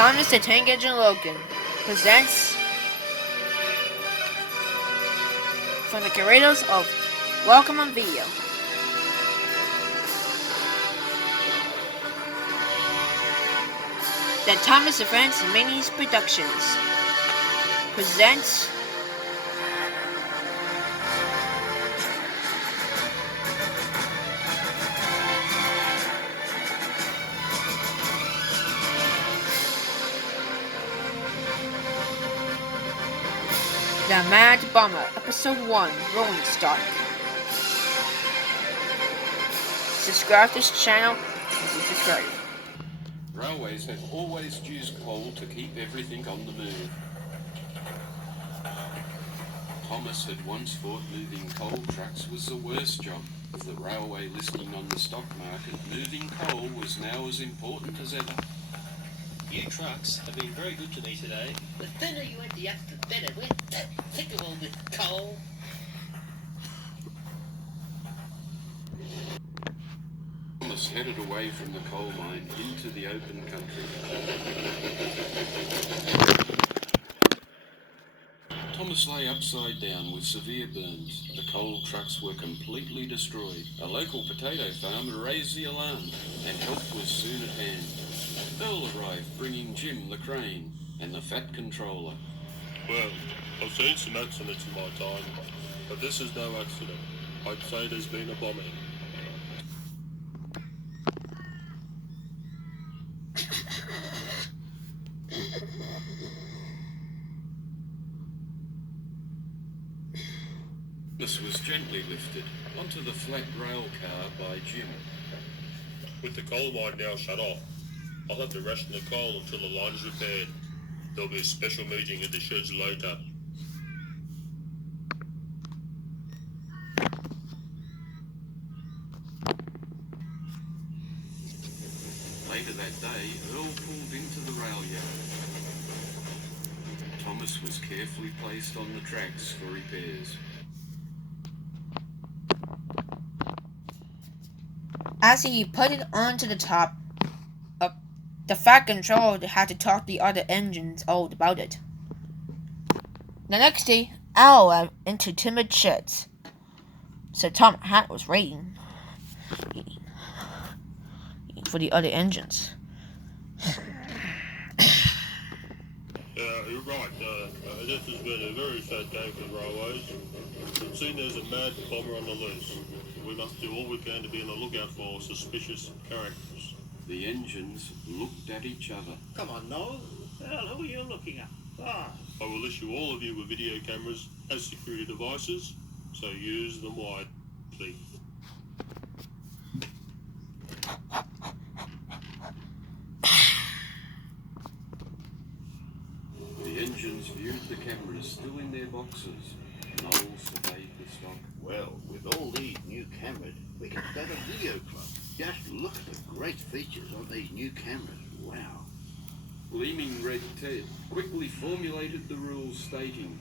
Thomas the Tank Engine Logan presents from the curators of Welcome on Video. The Thomas the Friends Minis Productions presents The Mad Bomber, Episode 1, Rolling Stock. Subscribe to this channel if you subscribe. Railways have always used coal to keep everything on the move. Thomas had once thought moving coal trucks was the worst job. With the railway listing on the stock market, moving coal was now as important as ever. You trucks have been very good to me today. The thinner you empty up, the better. We're sick of all this coal. Thomas headed away from the coal mine into the open country. Thomas lay upside down with severe burns. The coal trucks were completely destroyed. A local potato farmer raised the alarm, and help was soon at hand. Earl arrived, bringing Jim the crane and the fat controller. Well, I've seen some accidents in my time, but this is no accident. I'd say there's been a bombing. This was gently lifted onto the flat rail car by Jim. With the coal mine now shut off, I'll have to ration the coal until the line's repaired. There'll be a special meeting at the sheds later. Later that day, Earl pulled into the rail yard. Thomas was carefully placed on the tracks for repairs. As he put it onto the top, the fat controller had to talk the other engines all about it. The next day, Al went into timid sheds, so Tom Hat was waiting for the other engines. You're right. This has been a very sad day for the railways. It seems there's a mad bomber on the loose. We must do all we can to be on the lookout for suspicious characters. The engines looked at each other. Come on, Noel. Well, who are you looking at? I will issue all of you with video cameras as security devices, so use them wisely. The engines viewed the cameras still in their boxes. Noel surveyed the stock. Well, with all these new cameras, we can start a video club. Just look at the great features on these new cameras. Wow. Gleaming Red Ted quickly formulated the rules stating,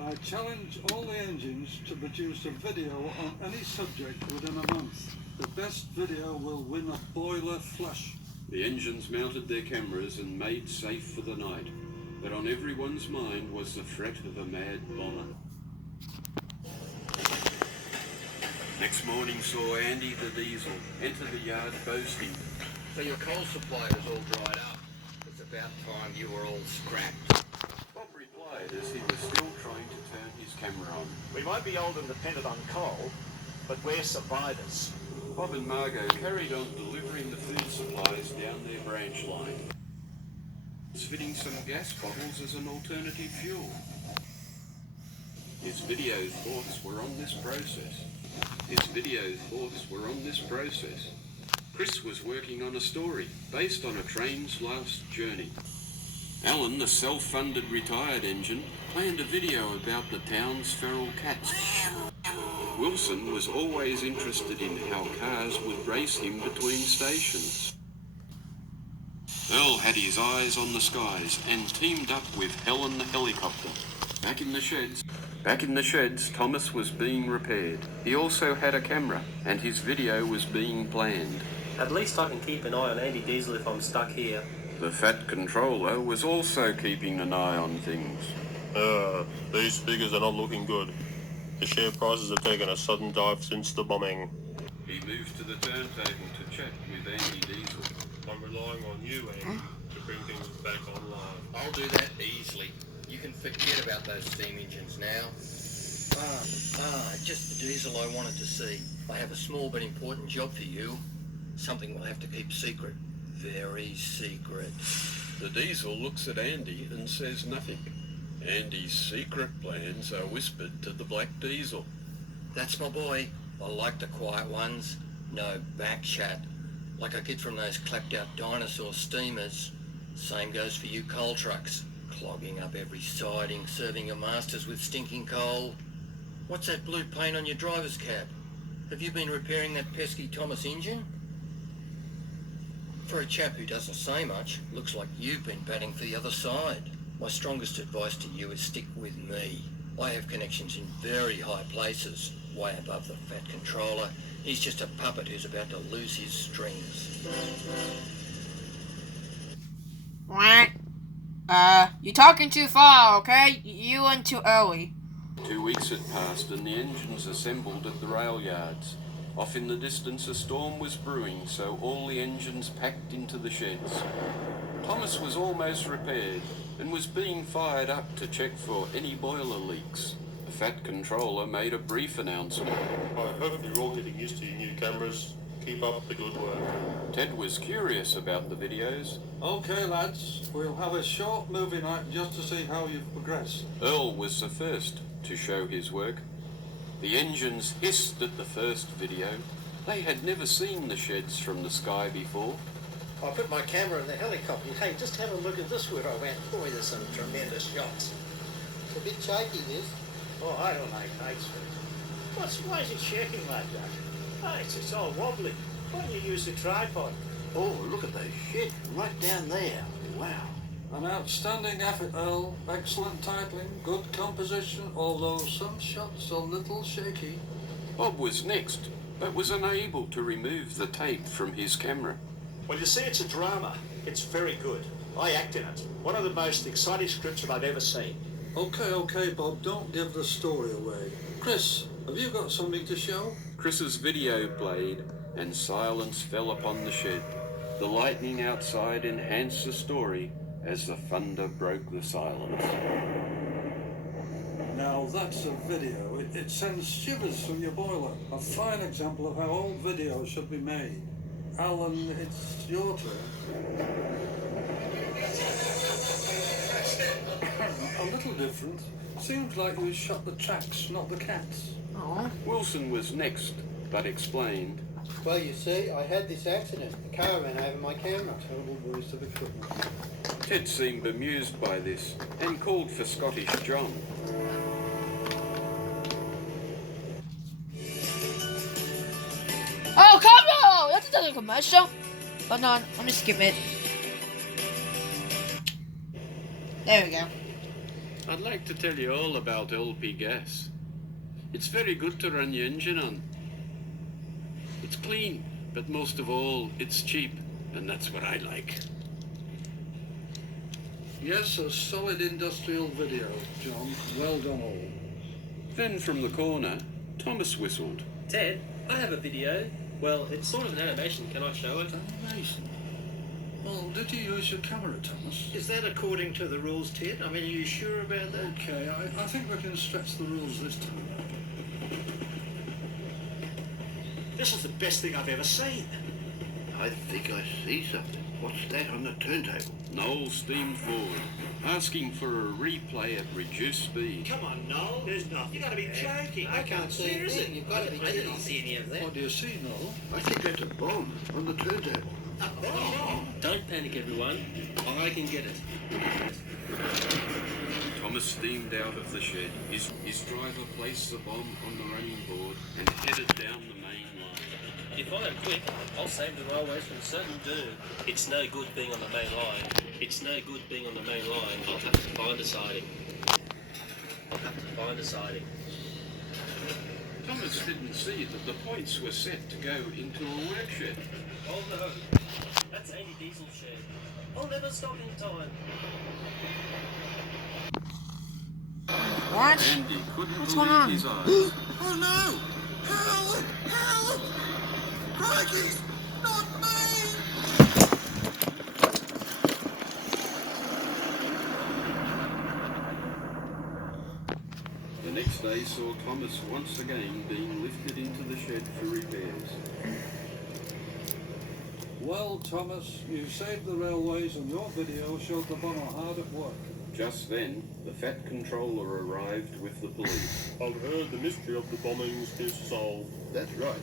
I challenge all the engines to produce a video on any subject within a month. The best video will win a boiler flush. the engines mounted their cameras and made safe for the night. But on everyone's mind was the threat of a mad bomber. Next morning saw Andy the Diesel enter the yard boasting. So your coal supply is all dried up. It's about time you were all scrapped. Bob replied as he was still trying to turn his camera on. We might be old and dependent on coal, but we're survivors. Bob and Margot carried on delivering the food supplies down their branch line, fitting some gas bottles as an alternative fuel. His video thoughts were on this process. Chris was working on a story based on a train's last journey. Alan, the self-funded retired engine, planned a video about the town's feral cats. Wilson was always interested in how cars would race him between stations. Earl had his eyes on the skies and teamed up with Helen the helicopter. Back in the sheds, Thomas was being repaired. He also had a camera, and his video was being planned. At least I can keep an eye on Andy Diesel if I'm stuck here. The Fat Controller was also keeping an eye on things. These figures are not looking good. The share prices have taken a sudden dive since the bombing. He moved to the turntable to chat with Andy Diesel. I'm relying on you, Andy, to bring things back online. I'll do that easily. You can forget about those steam engines now. Just the diesel I wanted to see. I have a small but important job for you. Something we'll have to keep secret. Very secret. The Diesel looks at Andy and says nothing. Andy's secret plans are whispered to the Black Diesel. That's my boy. I like the quiet ones. No back chat. Like I get from those clapped out dinosaur steamers. Same goes for you coal trucks. Clogging up every siding, serving your masters with stinking coal. What's that blue paint on your driver's cab? Have you been repairing that pesky Thomas engine? For a chap who doesn't say much, looks like you've been batting for the other side. My strongest advice to you is stick with me. I have connections in very high places, way above the Fat Controller. He's just a puppet who's about to lose his strings. You're talking too far, okay? You went too early. 2 weeks had passed and the engines assembled at the rail yards. Off in the distance a storm was brewing, so all the engines packed into the sheds. Thomas was almost repaired and was being fired up to check for any boiler leaks. The Fat Controller made a brief announcement. I hope you're all getting used to your new cameras. Keep up the good work. Ted was curious about the videos. Okay, lads, we'll have a short movie night just to see how you've progressed. Earl was the first to show his work. The engines hissed at the first video. They had never seen the sheds from the sky before. I put my camera in the helicopter. Hey, just have a look at this where I went. Boy, there's some tremendous shots. It's a bit shaky, this. Oh, I don't like heights. Why is it shaking like that? Oh, it's all wobbly. Why don't you use the tripod? Oh, look at those sheds right down there. Wow. An outstanding effort, Earl. Excellent titling, good composition, although some shots a little shaky. Bob was next, but was unable to remove the tape from his camera. Well, you see, it's a drama. It's very good. I act in it. One of the most exciting scripts that I've ever seen. Okay, Bob, don't give the story away. Chris, have you got something to show? Chris's video played, and silence fell upon the shed. The lightning outside enhanced the story as the thunder broke the silence. Now that's a video. It sends shivers through your boiler. A fine example of how old videos should be made. Alan, it's your turn. A little different. Seems like you shot the tracks, not the cats. Oh. Wilson was next, but explained. Well, you see, I had this accident. The car ran over my camera. Terrible bruise to the equipment. Ted seemed bemused by this and called for Scottish John. Oh, come on! That's another commercial. Hold on, let me skip it. There we go. I'd like to tell you all about LP gas. It's very good to run your engine on. It's clean, but most of all, it's cheap, and that's what I like. Yes, a solid industrial video, John. Well done all. Then from the corner, Thomas whistled. Ted, I have a video. Well, it's sort of an animation. Can I show it? Animation. Well, did you use your camera, Thomas? Is that according to the rules, Ted? I mean, are you sure about that? Okay, I think we can stretch the rules this time. This is the best thing I've ever seen. I think I see something. What's that on the turntable? Noel steamed forward, asking for a replay at reduced speed. Come on, Noel. There's nothing. You got to be joking. I can't see anything. You've got to be I kidding. didn't see any of that. What do you see, Noel? I think that's a bomb on the turntable. Don't panic, everyone. I can get it. Thomas steamed out of the shed. His driver placed the bomb on the running board and headed down the main line. If I am quick, I'll save the railways from certain doom. It's no good being on the main line. It's no good being on the main line. I'll have to find a siding. Thomas didn't see that the points were set to go into a work shed. Oh no, that That's Andy Diesel's shed. I'll never stop in time. What? Andy couldn't What's going believe on? his eyes. Oh no! Help! Help! Crikey! Not me! The next day saw Thomas once again being lifted into the shed for repairs. Well, Thomas, you saved the railways and your video showed the bomber hard at work. Just then, the Fat Controller arrived with the police. I've heard the mystery of the bombings is solved. That's right.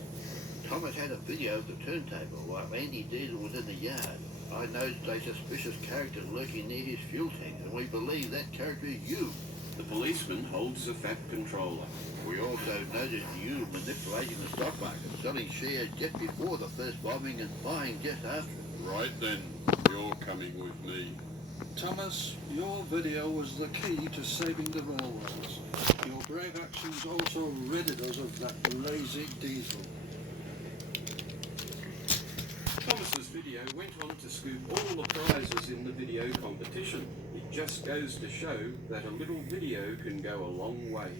Thomas had a video of the turntable while Andy Diesel was in the yard. I noticed a suspicious character lurking near his fuel tank, and we believe that character is you. The policeman holds the Fat Controller. We also noticed you manipulating the stock market, selling shares just before the first bombing and buying just after it. Right then, you're coming with me. Thomas, your video was the key to saving the railways. Your brave actions also ridded us of that lazy Diesel. Thomas's video went on to scoop all the prizes in the video competition. It just goes to show that a little video can go a long way.